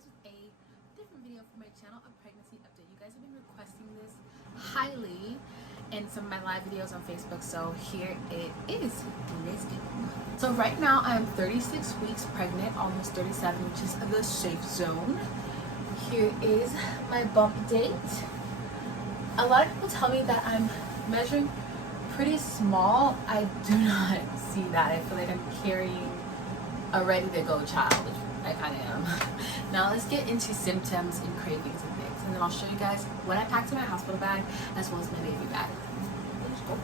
guys with a different video for my channel, a pregnancy update. You guys have been requesting this highly in some of my live videos on Facebook, so here it is. Let's go. So right now I'm 36 weeks pregnant, almost 37, which is the safe zone. Here is my bump date. A lot of people tell me that I'm measuring pretty small. I do not see that. I feel like I'm carrying a ready to go child, which I kind of am. Now let's get into symptoms and cravings and things, and then I'll show you guys what I packed in my hospital bag as well as my baby bag. Let's go.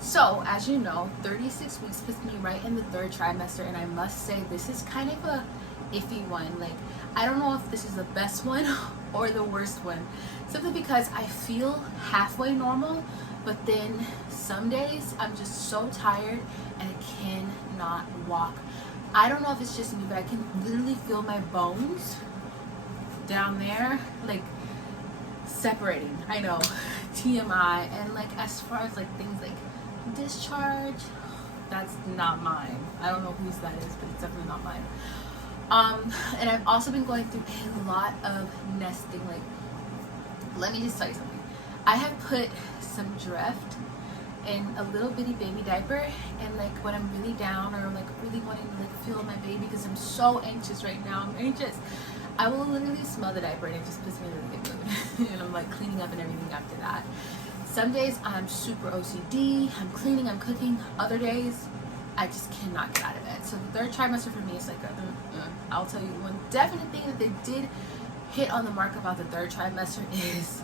So as you know, 36 weeks puts me right in the third trimester, and I must say this is kind of a iffy one. Like, I don't know if this is the best one or the worst one, simply because I feel halfway normal, but then some days I'm just so tired and I cannot walk. I don't know if it's just me, but I can literally feel my bones down there like separating. I know, TMI. And like as far as like things like discharge, that's not mine. I don't know whose that is, but it's definitely not mine. And I've also been going through a lot of nesting. Like, let me just tell you something. I have put some Dreft in a little bitty baby diaper, and like when I'm really down or like really wanting to like feel my baby because I'm so anxious right now, I'm anxious, I will literally smell the diaper and it just puts me in a really good mood. And I'm like cleaning up and everything after that. Some days I'm super OCD, I'm cleaning, I'm cooking. Other days I just cannot get out of bed. So the third trimester for me is like I'll tell you one definite thing that they did hit on the mark about the third trimester is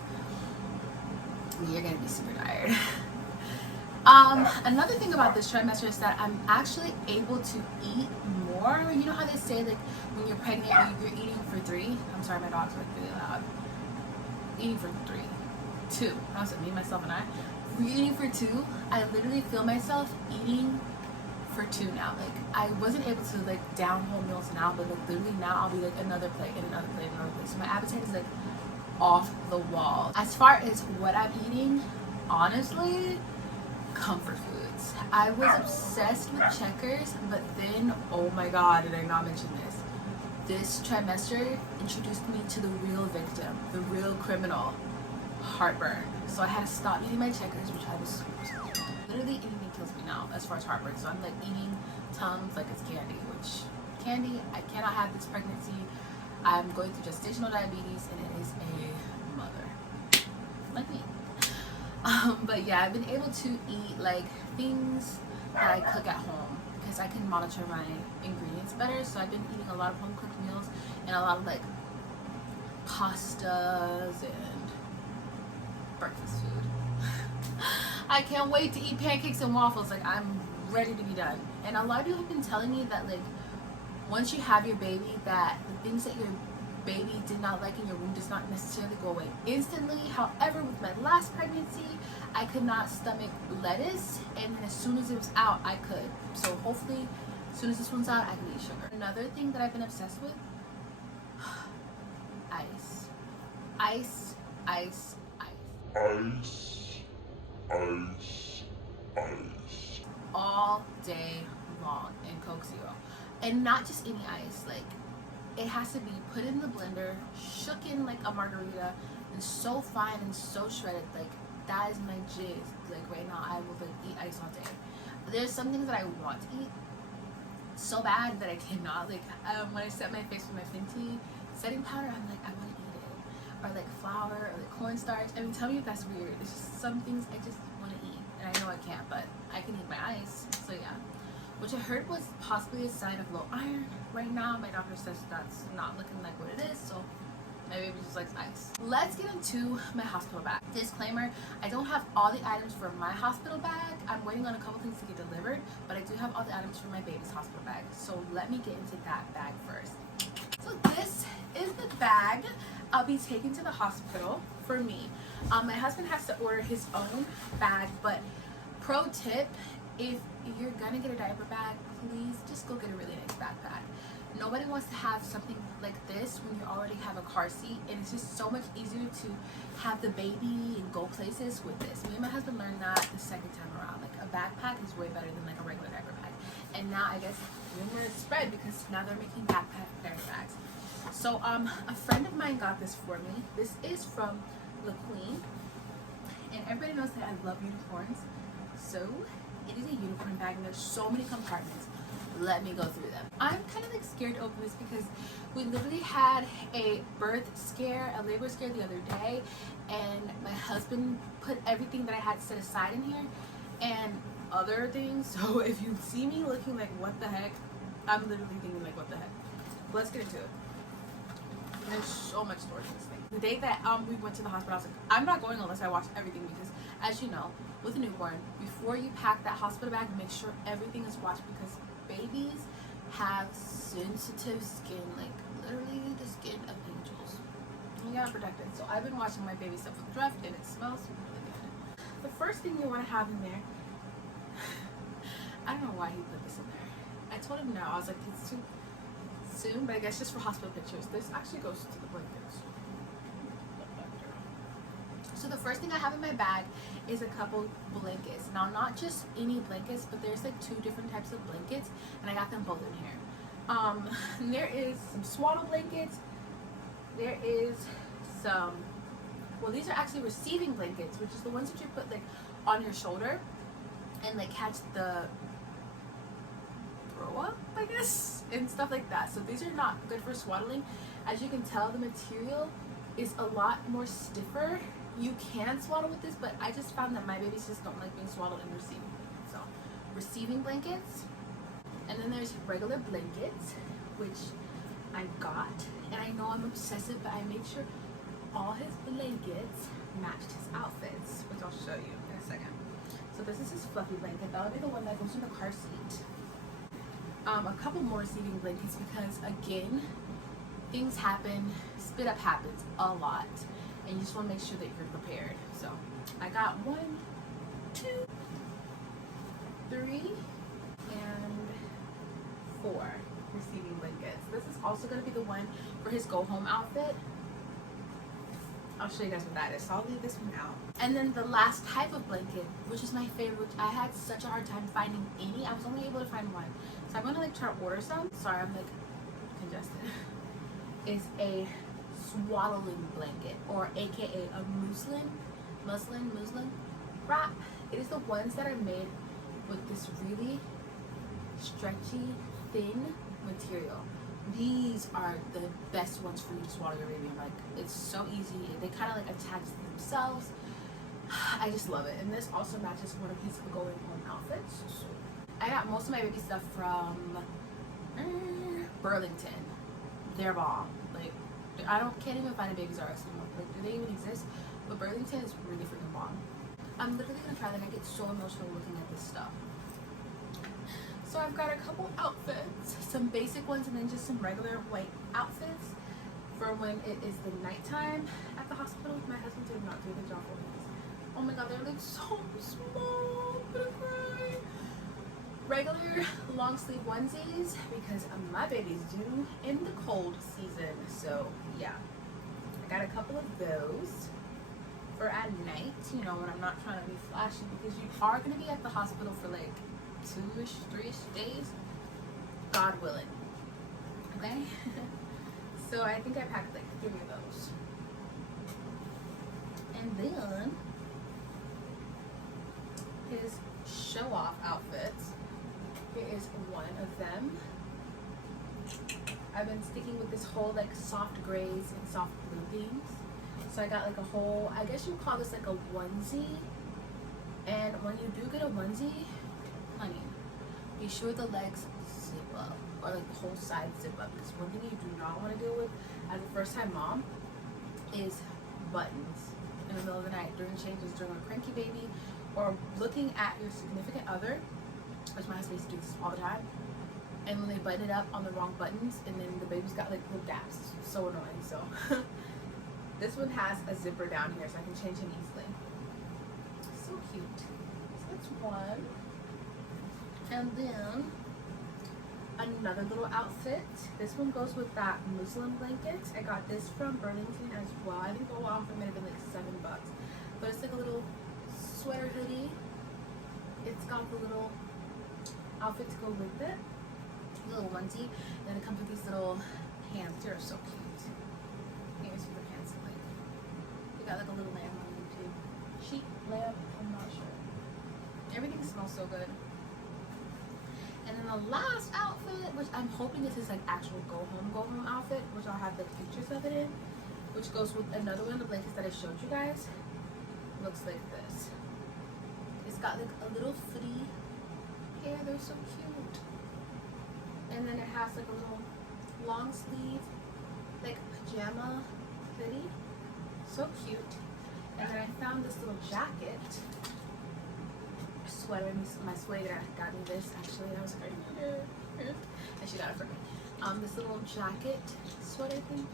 you're gonna be super tired. Another thing about this trimester is that I'm actually able to eat more. You know how they say like when you're pregnant you're eating for 3? I'm sorry, my dog's like really loud. Eating for 2. How's it? Me, myself, and I. We're eating for 2. I literally feel myself eating for 2 now. Like, I wasn't able to like down whole meals now, but like literally now I'll be like another plate and another plate and another plate. So my appetite is like off the wall. As far as what I'm eating, honestly, comfort foods. I was obsessed with Checkers, but then, oh my god, did I not mention this? This trimester introduced me to the real victim, the real criminal, heartburn. So I had to stop eating my Checkers, which I was literally anything kills me now as far as heartburn. So I'm like eating Tums like it's candy, which candy, I cannot have this pregnancy. I'm going through gestational diabetes, and it is a mother like me. But yeah, I've been able to eat like things that I cook at home because I can monitor my ingredients better. So I've been eating a lot of home cooked meals and a lot of like pastas and breakfast food. I can't wait to eat pancakes and waffles. Like, I'm ready to be done. And a lot of people have been telling me that like once you have your baby, that the things that your baby did not like in your womb does not necessarily go away instantly. However, with my last pregnancy, I could not stomach lettuce, and then as soon as it was out, I could. So hopefully, as soon as this one's out, I can eat sugar. Another thing that I've been obsessed with, ice. Ice, ice, ice. Ice, ice, ice. All day long, and Coke Zero. And not just any ice, like it has to be put in the blender, shook in like a margarita, and so fine and so shredded. Like, that is my jizz. Like, right now I will like eat ice all day. There's some things that I want to eat so bad that I cannot. Like, when I set my face with my Fenty setting powder, I'm like, I want to eat it. Or like flour, or like cornstarch. I mean, tell me if that's weird. It's just some things I just want to eat, and I know I can't, but I can eat my ice. So yeah. Which I heard was possibly a sign of low iron. Right now, my doctor says that's not looking like what it is, so my baby just likes ice. Let's get into my hospital bag. Disclaimer, I don't have all the items for my hospital bag. I'm waiting on a couple things to get delivered, but I do have all the items for my baby's hospital bag. So let me get into that bag first. So this is the bag I'll be taking to the hospital for me. My husband has to order his own bag, but pro tip, if you're gonna get a diaper bag, please just go get a really nice backpack. Nobody wants to have something like this when you already have a car seat, and it's just so much easier to have the baby and go places with this. Me and my husband learned that the second time around. Like, a backpack is way better than like a regular diaper bag. And now I guess rumors spread because now they're making backpack diaper bags. So a friend of mine got this for me. This is from La Queen, and everybody knows that I love unicorns. So it is a unicorn bag, and there's so many compartments. Let me go through them. I'm kind of like scared to open this because we literally had a birth scare, a labor scare the other day, and my husband put everything that I had set aside in here and other things. So if you see me looking like what the heck, I'm literally thinking like what the heck. Let's get into it. There's so much storage in this thing. The day that we went to the hospital, I was like, I'm not going unless I watch everything, because as you know, with a newborn, before you pack that hospital bag, make sure everything is washed, because babies have sensitive skin, like literally the skin of angels. You gotta protect it. So I've been washing my baby stuff with Dreft, and it smells really good. The first thing you want to have in there, I don't know why he put this in there. I told him no. I was like, it's too soon, but I guess just for hospital pictures. This actually goes to the blankets. So the first thing I have in my bag is a couple blankets. Now, not just any blankets, but there's like 2 different types of blankets, and I got them both in here. There is some swaddle blankets. There is some, well, these are actually receiving blankets, which is the ones that you put like on your shoulder and like catch the throw up, I guess, and stuff like that. So these are not good for swaddling. As you can tell, the material is a lot more stiffer. You can swaddle with this, but I just found that my babies just don't like being swaddled in receiving. So receiving blankets, and then there's regular blankets, which I got, and I know I'm obsessive, but I made sure all his blankets matched his outfits, which I'll show you in a second. So this is his fluffy blanket. That'll be the one that goes in the car seat. A couple more receiving blankets, because again, things happen, spit up happens a lot, and you just want to make sure that you're prepared. So I got 1, 2, 3, and 4 receiving blankets. This is also going to be the one for his go home outfit. I'll show you guys what that is. So I'll leave this one out. And then the last type of blanket, which is my favorite, which I had such a hard time finding any. I was only able to find one. So I'm going to like try to order some. Sorry, I'm like congested. Is a swaddling blanket, or aka a muslin wrap. It is the ones that are made with this really stretchy, thin material. These are the best ones for you to swaddle your baby. Like, it's so easy. They kind of like attach themselves. I just love it. And this also matches one of his going home outfits. So I got most of my baby stuff from Burlington. They're bomb. Like, can't even find a Babies R Us anymore. Like, do they even exist? But Burlington is really freaking bomb. I'm literally gonna try. Like, I get so emotional looking at this stuff. So I've got a couple outfits, some basic ones, and then just some regular white outfits for when it is the nighttime at the hospital. My husband did not do a good job with these. Oh my god, they're like so small. I'm gonna cry. Regular long sleeve onesies, because my baby's due in the cold season. So yeah, I got a couple of those for at night, you know, when I'm not trying to be flashy, because you are going to be at the hospital for like 2-ish, 3-ish days, God willing. Okay. So I think I packed like 3 of those. And then his show off outfits. Here is one of them. I've been sticking with this whole like soft grays and soft blue themes. So I got like a whole, I guess you would call this like a onesie. And when you do get a onesie, honey, be sure the legs zip up, or like the whole side zip up. Because one thing you do not want to deal with as a first time mom is buttons in the middle of the night, during changes, during a cranky baby, or looking at your significant other, which my husband used to do this all the time, and when they button it up on the wrong buttons, and then the baby's got like little gaps. So annoying. So this one has a zipper down here, so I can change him easily. So cute. So that's one. And then another little outfit. This one goes with that muslin blanket. I got this from Burlington as well. I think the whole outfit might have been like $7, but it's like a little sweater hoodie. It's got the little outfit to go with it, a little onesie, and then it comes with these little pants. are so cute. Here's what the pants look like. They got like a little lamb on them too. Sheep, lamb, I'm not sure. Everything smells so good. And then the last outfit, which I'm hoping this is like actual go home outfit, which I'll have the pictures of it in, which goes with another one of the blankets that I showed you guys. Looks like this. It's got like a little footy hair. They're so cute. And then it has like a little long sleeve, like pajama hoodie. So cute. And then I found this little jacket. Sweater. My suegra got me this actually. I was like, and she got it for me. This little jacket sweater thing.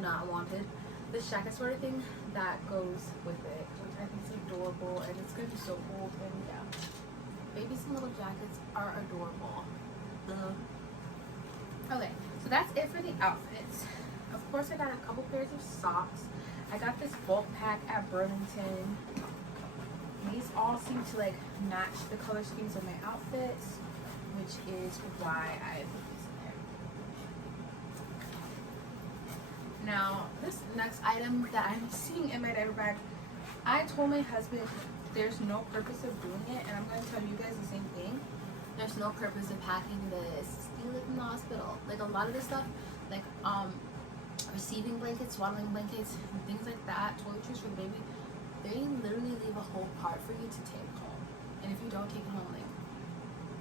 Not wanted. This jacket sweater thing that goes with it, which I think is adorable, and it's gonna be so cold. And yeah, babies and little jackets are adorable. Okay, so that's it for the outfits. Of course, I got a couple pairs of socks. I got this bulk pack at Burlington. These all seem to like match the color schemes of my outfits, which is why I put these in there. Now, this next item that I'm seeing in my diaper bag, I told my husband there's no purpose of doing it, and I'm going to tell you guys the same thing. There's no purpose of packing this. You live in the hospital. Like a lot of this stuff, like receiving blankets, swaddling blankets, and things like that, toiletries for the baby, they literally leave a whole part for you to take home. And if you don't take it home, like,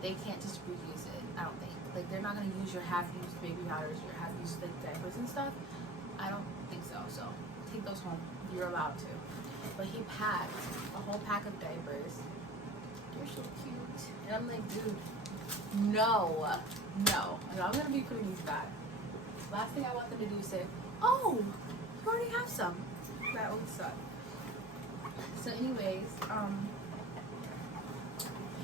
they can't just reuse it, I don't think. Like, they're not going to use your half-used baby powders, your half-used like diapers and stuff. I don't think so. So take those home. You're allowed to. But he packed a whole pack of diapers. They're so cute. And I'm like, dude, no. And I'm going to be putting these back. Last thing I want them to do is say, oh, you already have some. That would suck. So anyways,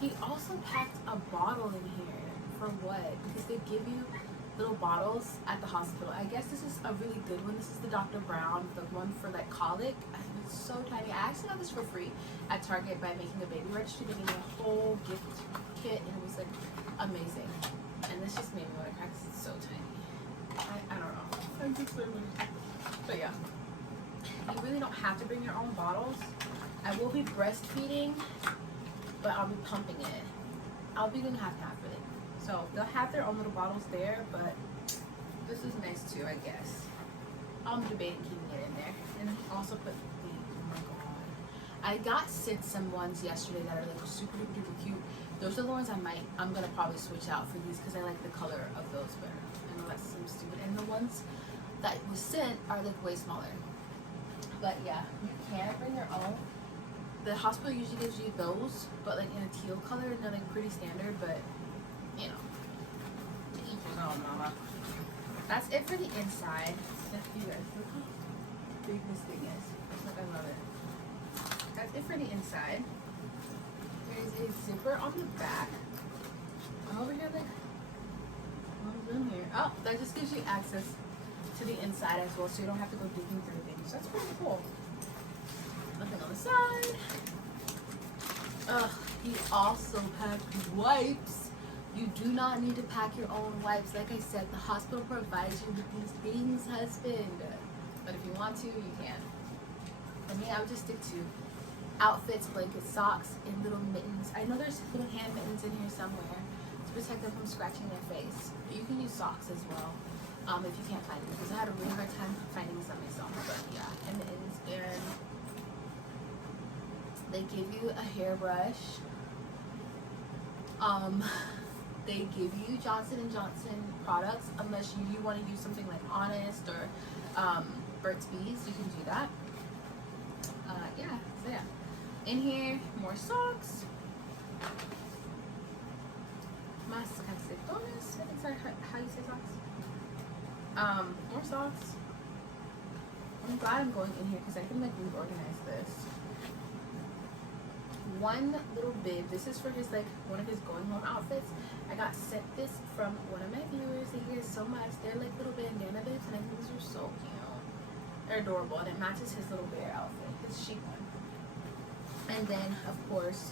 he also packed a bottle in here. For what? Because they give you little bottles at the hospital. I guess this is a really good one. This is the Dr. Brown, the one for like colic. It's so tiny. I actually got this for free at Target by making a baby registry. They gave me a whole gift kit, and it was like amazing. And this just made me want to cry because it's so tiny. I don't know. I'm just so but yeah, you really don't have to bring your own bottles. I will be breastfeeding, but I'll be pumping it. I'll be doing half with it. So they'll have their own little bottles there, but this is nice too, I guess. I'm debating keeping it in there. And then also put the, oh my god. I got sent some ones yesterday that are like super duper cute. Those are the ones I'm gonna probably switch out for these because I like the color of those better. I know that seems stupid. And the ones that was sent are like way smaller. But yeah, you can bring your own. The hospital usually gives you those, but like in a teal color, and they're like pretty standard, but you know, to each his own, mama. That's it for the inside. You guys, look how big this thing is. Like, I love it. That's it for the inside. There is a zipper on the back. I'm over here like, what's in here? Oh, that just gives you access to the inside as well, so you don't have to go digging through things. That's pretty cool. Nothing on the side. He also packed wipes. You do not need to pack your own wipes. Like I said, the hospital provides you with these things, husband. But if you want to, you can. For me, I would just stick to outfits, blankets, socks, and little mittens. I know there's little hand mittens in here somewhere to protect them from scratching their face. But you can use socks as well. If you can't find them, because I had a really hard time finding some myself. But yeah, and mittens, and they give you a hairbrush. They give you Johnson & Johnson products unless you want to use something like Honest or Burt's Bees. You can do that. Yeah, so yeah. In here, more socks. Más calcetones. I think that's how you say socks. More socks. I'm glad I'm going in here because I can like reorganize this. One little bib. This is for his like one of his going home outfits. I got sent this from one of my viewers. Thank you guys so much. They're like little bandana bibs, and I think these are so cute. They're adorable, and it matches his little bear outfit, his sheep one. And then of course,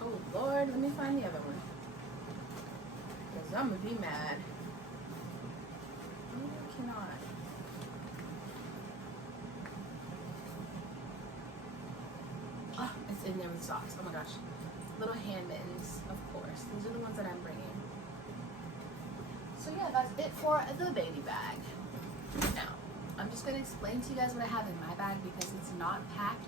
oh Lord, let me find the other one because I'm gonna be mad. cannot. Oh, it's in there with socks. Oh my gosh. Little hand mittens, of course. These are the ones that I'm bringing. So yeah, that's it for the baby bag. Now, I'm just going to explain to you guys what I have in my bag because it's not packed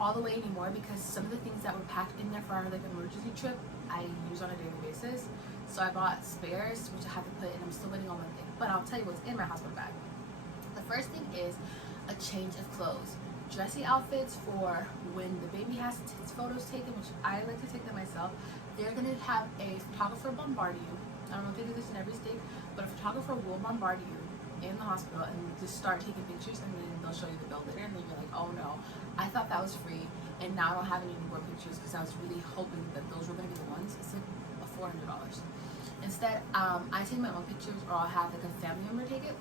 all the way anymore, because some of the things that were packed in there for our like emergency trip I use on a daily basis. So I bought spares, which I have to put in. I'm still waiting on one thing, but I'll tell you what's in my hospital bag. The first thing is a change of clothes. Dressy outfits for when the baby has its photos taken, which I like to take them myself. They're going to have a photographer bombard you. I don't know if they do this in every state, but a photographer will bombard you in the hospital and just start taking pictures, and then they'll show you the bill later, and then you're like, oh no, I thought that was free, and now I don't have any more pictures because I was really hoping that those were going to be the ones. It's like $400. Instead, I take my own pictures, or I'll have like a family member take it.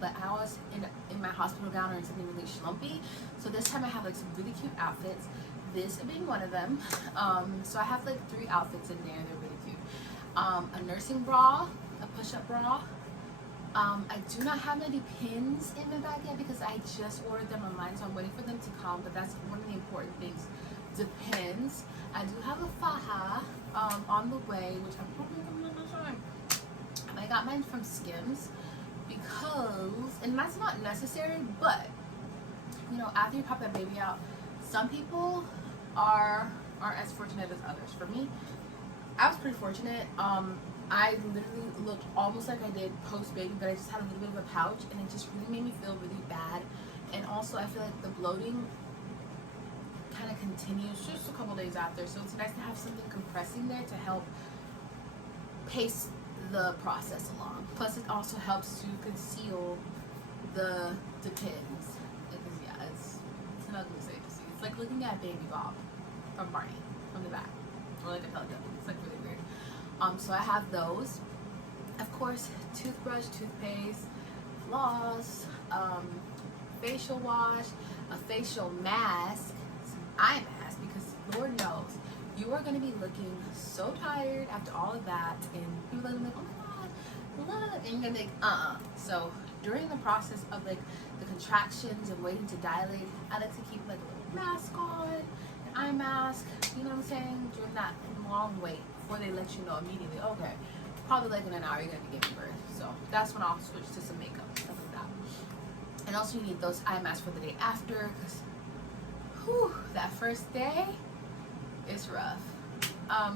But I was in my hospital gown or in something really schlumpy. So this time I have like some really cute outfits. This being one of them. So I have like 3 outfits in there. They're really cute. A nursing bra, a push-up bra. I do not have any pins in my bag yet because I just ordered them online, so I'm waiting for them to come. But that's one of the important things. The pins. I do have a faja on the way, which I'm probably going to show. I got mine from Skims. Because, and that's not necessary, but you know, after you pop that baby out, some people are as fortunate as others. For me, I was pretty fortunate. I literally looked almost like I did post baby, but I just had a little bit of a pouch, and it just really made me feel really bad. And also, I feel like the bloating kind of continues just a couple days after, so it's nice to have something compressing there to help pace the process along. Plus, it also helps to conceal the pins. Because yeah, it's an ugly sight to see. It's like looking at Baby Bob from Barney from the back, or like a Teletubby. It's like really weird. So I have those. Of course, toothbrush, toothpaste, floss, facial wash, a facial mask, some eye mask, because Lord knows you are going to be looking so tired after all of that, and people are like, oh my god, look, and you're going to be like, So during the process of like the contractions and waiting to dilate, I like to keep like a little mask on, an eye mask, you know what I'm saying, during that long wait before they let you know immediately, okay, probably like in an hour you're going to be giving birth. So that's when I'll switch to some makeup, stuff like that. And also you need those eye masks for the day after, because that first day, it's rough.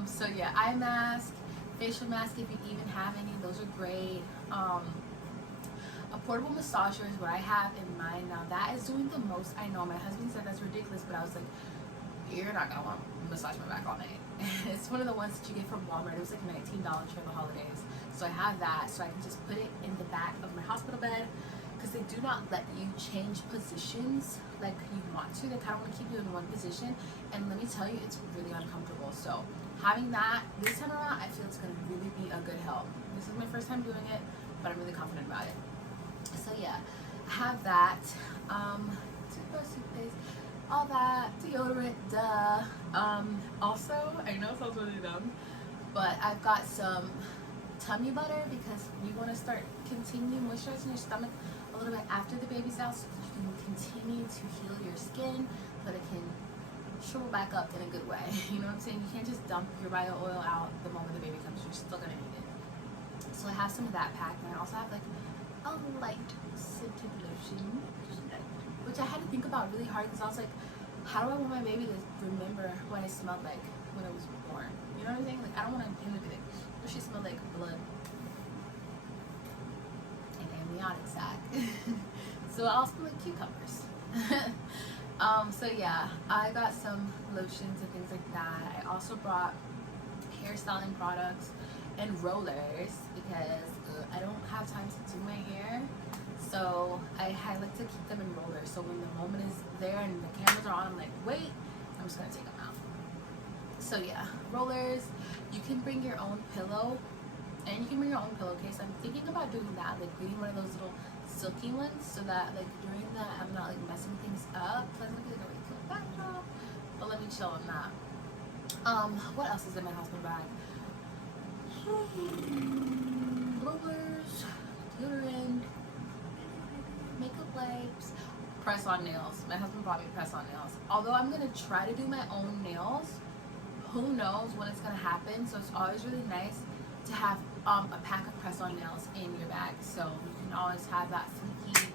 So yeah, eye mask, facial mask if you even have any, those are great. A portable massager is what I have in mind. Now that is doing the most. I know my husband said that's ridiculous, but I was like, you're not gonna want to massage my back all night. It's one of the ones that you get from Walmart. It was like $19 for the holidays. So I have that, so I can just put it in the back of my hospital bed, because they do not let you change positions like you want to. They kind of want to keep you in one position, and let me tell you, it's really uncomfortable. So having that this time around, I feel it's going to really be a good help. This is my first time doing it, but I'm really confident about it. So yeah, I have that. Toothbrush, toothpaste, all that, deodorant, duh. Also, I know it sounds really dumb, but I've got some tummy butter, because you want to start continue moisturizing your stomach a little bit after the baby's out, so that you can continue to heal your skin, so that it can shrivel back up in a good way. You know what I'm saying? You can't just dump your bio oil out the moment the baby comes. You're still gonna need it. So I have some of that packed, and I also have like a light scented lotion, which I had to think about really hard, because I was like, how do I want my baby to remember what I smelled like when I was born? You know what I'm saying? Like, I don't want him to be like, oh, she smelled like blood and amniotic sac. So I also like cucumbers. So yeah, I got some lotions and things like that. I also brought hairstyling products and rollers, because I don't have time to do my hair, so I like to keep them in rollers, so when the moment is there and the cameras are on, I'm like, wait, I'm just gonna take them out. So yeah, rollers. You can bring your own pillow, and you can bring your own pillowcase. I'm thinking about doing that, like getting one of those little silky ones, so that like during that I'm not like messing things up. Plus, it's like a really cool backdrop. But let me chill on that. What else is in my hospital bag? Rollers, deodorant, press on nails. My husband bought me press on nails. Although I'm gonna try to do my own nails, who knows when it's gonna happen. So it's always really nice to have a pack of press on nails in your bag, so you can always have that flaky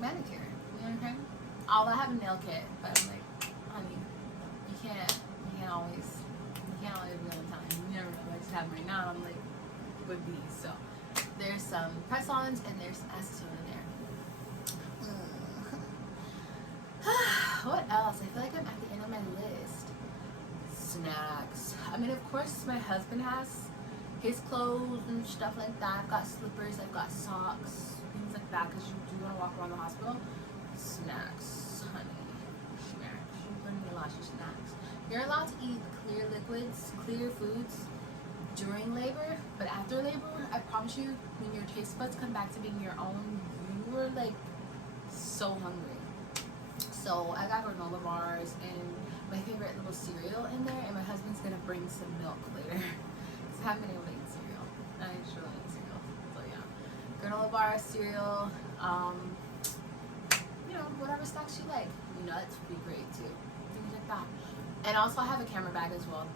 manicure. You know what I'm saying? Although I have a nail kit, but I'm like, honey, you can't always be on time. You never know. I just have them right now. I'm like, with these. So there's some press-ons and there's some acetone in there. What else? I feel like I'm at the end of my list. Snacks. I mean, of course, my husband has his clothes and stuff like that. I've got slippers, I've got socks, things like that, because you do want to walk around the hospital. Snacks, honey. Snacks. You're going to need lots of snacks. You're allowed to eat clear liquids, clear foods during labor, but after labor, I promise you, when your taste buds come back to being your own, you were like so hungry. So I got granola bars and my favorite little cereal in there, and my husband's gonna bring some milk later. Cause I haven't been able to eat cereal. I just really eat cereal. So yeah, granola bars, cereal, you know, whatever snacks you like. Nuts would be great too. Things like that. And also I have a camera bag as well,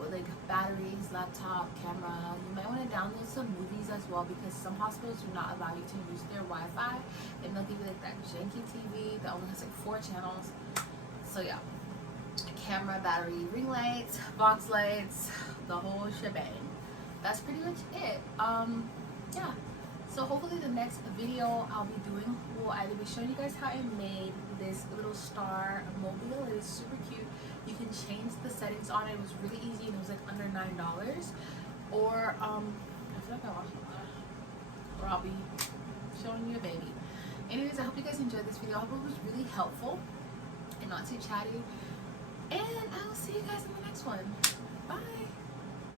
with like batteries, laptop, camera. You might want to download some movies as well, because some hospitals do not allow you to use their Wi-Fi, and they'll give you like that janky TV that only has like 4 channels. So yeah, camera, battery, ring lights, box lights, the whole shebang. That's pretty much it. Yeah. So hopefully the next video I'll be doing will either be showing you guys how I made this little star mobile. It is super cute. You can change the settings on it. It was really easy and it was like under $9. Or I feel like I watched it. Or I'll be showing you a baby. Anyways, I hope you guys enjoyed this video. I hope it was really helpful and not too chatty. And